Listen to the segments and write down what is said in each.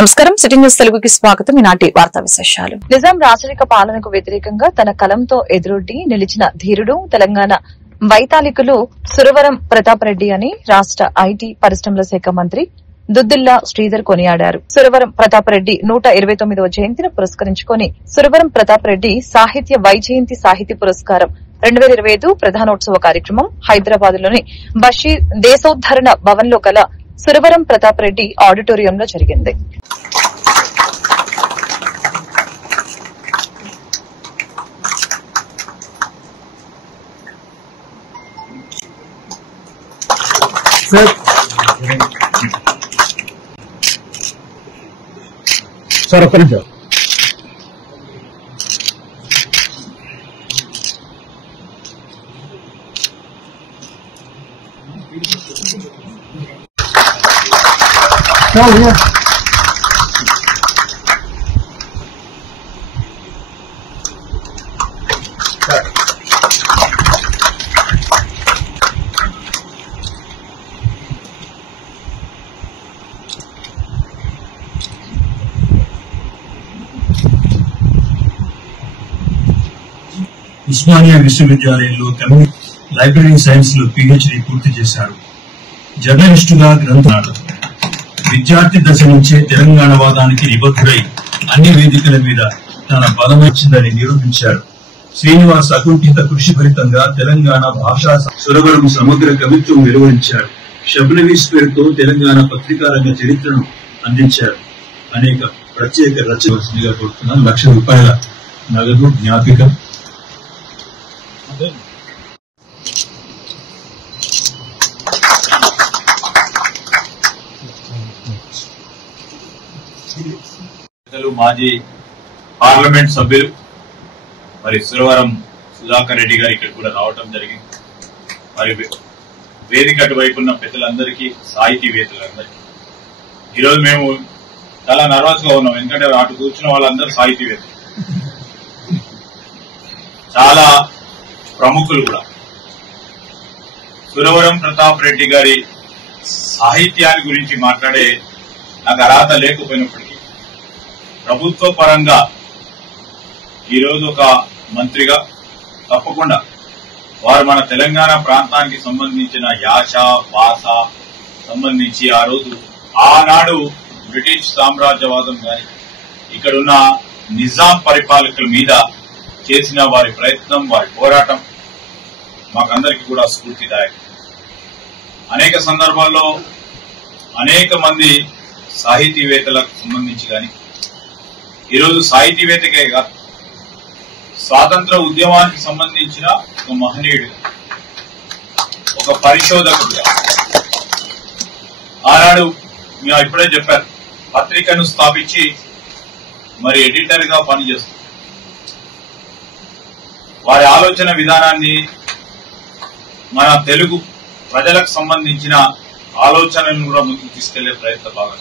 నమస్కారం. City news తెలుగుకి స్వాగతం. ఈనాటి వార్తా విశేషాలు. నిజాం రాచరిక పాలనకు వ్యతిరేకంగా తన కలంతో ఎదురొడ్డి నిలిచిన ధీరుడు తెలంగాణ వైతాళికులు సురవరం ప్రతాప్ రెడ్డి అని రాష్ట ఐటీ పరిశ్రమల శాఖ మంత్రి దుద్దిల్లా శ్రీధర్ కొనియాడారు. సురవరం ప్రతాప్ రెడ్డి 129వ జయంతిని పురస్కరించుకుని సురవరం ప్రతాప్ రెడ్డి సాహిత్య వైజయంతి సాహితీ పురస్కారం 2025 ప్రధానోత్సవ కార్యక్రమం హైదరాబాద్ లోని బషీర్ దేశోద్ధరణ భవన్ లో గల సురవరం ప్రతాప్ రెడ్డి ఆడిటోరియంలో జరిగింది. సార్ ఒక్క నిమిషం. ఉస్మానియా విశ్వవిద్యాలయంలో లైబ్రరీ సైన్స్ లో PhD పూర్తి చేశారు. జర్నలిస్టుగా గ్రంథాలు విద్యార్థి దశ నుంచే తెలంగాణ వాదానికి నిబద్ధుడై అన్ని వేదికల మీద తన బలమొచ్చిందని నిరూపించారు. శ్రీనివాస్ అకుంఠిత కృషి ఫలితంగా తెలంగాణ భాషా సురవరం సమగ్ర కవిత్వం వెలువరించారు. షబ్నవీస్ పేరుతో తెలంగాణ పత్రికా రంగ చరిత్రను అందించారు. అనేక ప్రత్యేక రచనగా కోరుతున్నాను. ₹1,00,000 నగదు జ్ఞాపిక. మాజీ పార్లమెంట్ సభ్యులు మరి సురవరం సుధాకర్ రెడ్డి గారు ఇక్కడ కూడా రావటం జరిగింది. మరి వేదిక అటువైపు ఉన్న పెద్దలందరికీ, సాహితీవేత్తలందరికీ ఈరోజు మేము చాలా నర్వస్ గా ఉన్నాం. ఎందుకంటే అటు కూర్చున్న వాళ్ళందరూ సాహితీవేత్తలు, చాలా ప్రముఖులు కూడా. సురవరం ప్రతాప్ రెడ్డి గారి సాహిత్యాన్ని గురించి మాట్లాడే నాకు అర్హత లేకపోయినప్పటికీ ప్రభుత్వ పరంగా ఈరోజు ఒక మంత్రిగా తప్పకుండా వారు మన తెలంగాణ ప్రాంతానికి సంబంధించిన యాస భాష సంబంధించి ఆ రోజు ఆనాడు బ్రిటిష్ సామ్రాజ్యవాదం గాని ఇక్కడున్న నిజాం పరిపాలకుల మీద చేసిన వారి ప్రయత్నం, వారి పోరాటం మాకందరికీ కూడా స్ఫూర్తిదాయకం. అనేక సందర్భాల్లో అనేక మంది సాహితీవేత్తలకు సంబంధించి కానీ ఈరోజు సాహితీవేత్తకే కాదు, స్వాతంత్ర ఉద్యమానికి సంబంధించిన ఒక మహనీయుడిగా, ఒక పరిశోధకుడిగా, ఆనాడు మేము ఇప్పుడే చెప్పారు, పత్రికను స్థాపించి మరి ఎడిటర్ గా పనిచేస్తారు. వారి ఆలోచన విధానాన్ని మన తెలుగు ప్రజలకు సంబంధించిన ఆలోచనలను కూడా ముందుకు తీసుకెళ్లే ప్రయత్న భాగం.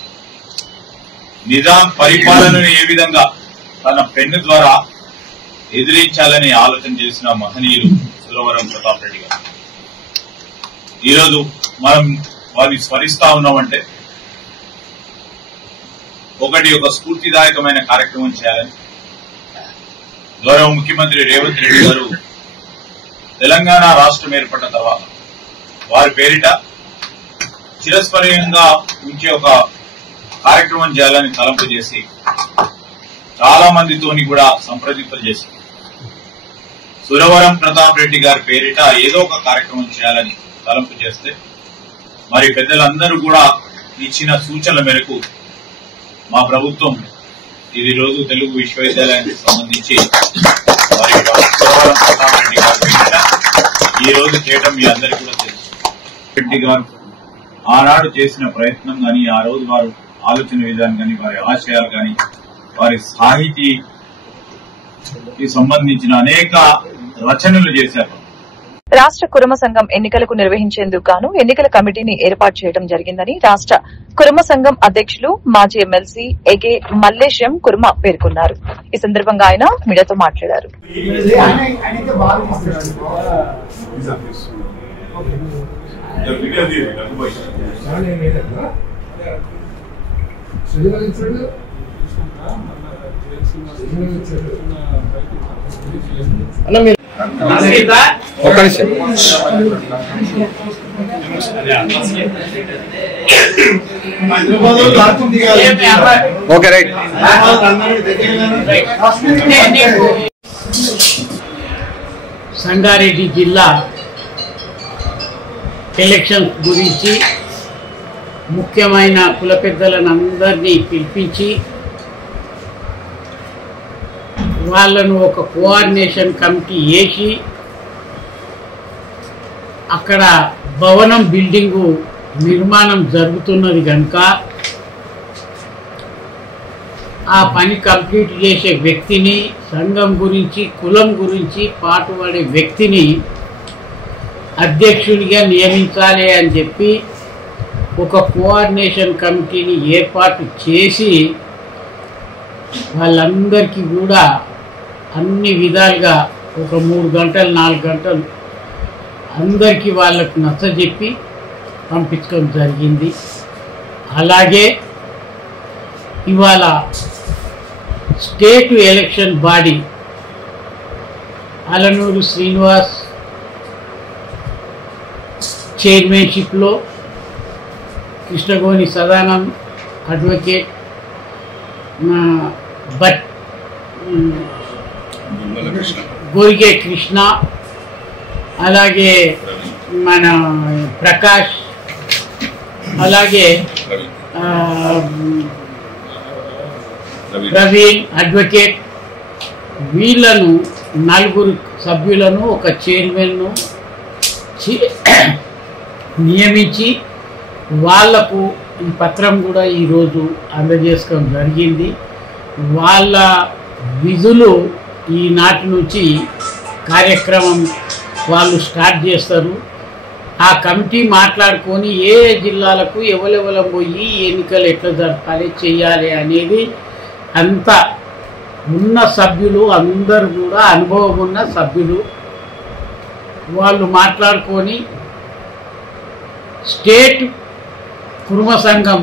నిజాం పరిపాలనను ఏ విధంగా తన పెన్ను ద్వారా ఎదిరించాలని ఆలోచన చేసిన మహనీయులు సురవరం ప్రతాప్ రెడ్డి గారు. ఈరోజు మనం వారిని స్మరిస్తా ఉన్నామంటే ఒక స్ఫూర్తిదాయకమైన కార్యక్రమం చేయాలని గౌరవ ముఖ్యమంత్రి రేవంత్ రెడ్డి గారు తెలంగాణ రాష్ట్రం ఏర్పడిన తర్వాత వారి పేరిట చిరస్మరణీయంగా ఉంచే ఒక కార్యక్రమం చేయాలని తలంపు చేసి చాలా మందితోని కూడా సంప్రదింపులు చేశారు. సురవరం ప్రతాప్ రెడ్డి గారి పేరిట ఏదో ఒక కార్యక్రమం చేయాలని తలంపు చేస్తే మరి పెద్దలందరూ కూడా ఇచ్చిన సూచనల మేరకు మా ప్రభుత్వం ఇది రోజు తెలుగు విశ్వవిద్యాలయానికి సంబంధించి మరి సురవరం ప్రతాప్ రెడ్డి గారి పేరిట ఈ రోజు చేయడం మీ అందరికీ కూడా తెలుసు. రెడ్డి గారు ఆనాడు చేసిన ప్రయత్నం కానీ, ఆ రోజు వారు ఆలోచన విధానం కానీ, వారి ఆశయాలు కానీ, వారి సాహితీకి సంబంధించిన అనేక రచనలు చేశారు. రాష్ట్ర కురుమ సంఘం ఎన్నికలకు నిర్వహించేందుకు గాను ఎన్నికల కమిటీని ఏర్పాటు చేయడం జరిగిందని రాష్ట్ర కురుమ సంఘం అధ్యకులు మాజీ ఎమ్మెల్సీ ఏకే మల్లేశం కుర్మ పేర్కొన్నారు. ఈ సందర్భంగా ఆయన మీడియాతో మాట్లాడారు. Okay right. సంగారెడ్డి జిల్లా ఎలక్షన్స్ గురించి ముఖ్యమైన కుల పెద్దలను అందరినీ పిలిపించి వాళ్ళను ఒక కోఆర్డినేషన్ కమిటీ వేసి అక్కడ భవనం బిల్డింగు నిర్మాణం జరుగుతున్నది కనుక ఆ పని కంప్లీట్ చేసే వ్యక్తిని, సంఘం గురించి కులం గురించి పాటుపడే వ్యక్తిని అధ్యక్షుడిగా నియమించాలి అని చెప్పి ఒక కోఆర్డినేషన్ కమిటీని ఏర్పాటు చేసి వాళ్ళందరికీ కూడా అన్ని విధాలుగా ఒక 3 గంటలు 4 గంటలు అందరికీ వాళ్ళకు నచ్చజెప్పి పంపించడం జరిగింది. అలాగే ఇవాళ state election body Alanuru Srinivas చైర్మన్షిప్లో కృష్ణగోని సదానంద్ అడ్వకేట్, గోరిగే కృష్ణ, అలాగే మన ప్రకాష్, అలాగే ప్రవీణ్ అడ్వకేట్, వీళ్ళను 4 సభ్యులను ఒక చైర్మన్ను నియమించి వాళ్లకు ఈ పత్రం కూడా ఈరోజు అందజేసుకోవడం జరిగింది. వాళ్ళ విధులు ఈనాటి నుంచి కార్యక్రమం వాళ్ళు స్టార్ట్ చేస్తారు. ఆ కమిటీ మాట్లాడుకొని ఏ జిల్లాలకు ఎవరెవరం పోయి ఎన్నికలు ఎట్లా జరపాలి చేయాలి అనేది అంత ఉన్న సభ్యులు అందరూ కూడా అనుభవం ఉన్న సభ్యులు వాళ్ళు మాట్లాడుకొని స్టేట్ కుర్మ సంఘం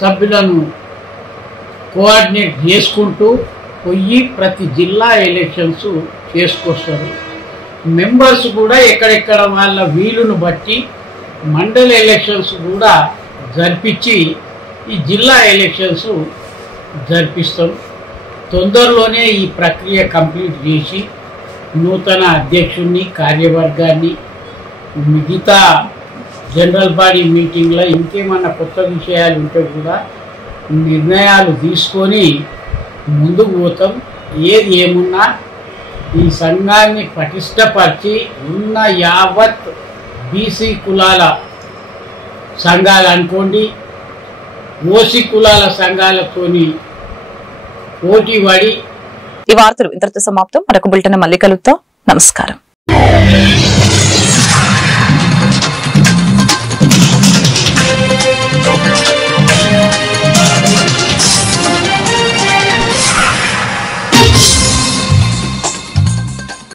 సభ్యులను కోఆర్డినేట్ చేసుకుంటూ పోయి ప్రతి జిల్లా ఎలక్షన్స్ చేసుకొస్తారు. మెంబర్స్ కూడా ఎక్కడెక్కడ వాళ్ళ వీలును బట్టి మండల ఎలక్షన్స్ కూడా జరిపించి ఈ జిల్లా ఎలక్షన్స్ జరిపిస్తాం. తొందరలోనే ఈ ప్రక్రియ కంప్లీట్ చేసి నూతన అధ్యక్షుడిని, కార్యవర్గాన్ని, మిగతా జనరల్ బాడీ మీటింగ్లో ఇంకేమన్నా కొత్త విషయాలు ఉంటే కూడా నిర్ణయాలు తీసుకొని ముందుకు పోతాం. ఏది ఏమున్నా ఈ సంఘాన్ని పటిష్టపరిచి ఉన్న యావత్ బీసీ కులాల సంఘాలు అనుకోండి, ఓసీ కులాల సంఘాలతోని పోటీ పడి. ఈ వార్తలు ఇంతటితో సమాప్తం. మరొక బులెటిన్ మళ్ళీ కలుద్దాం. నమస్కారం.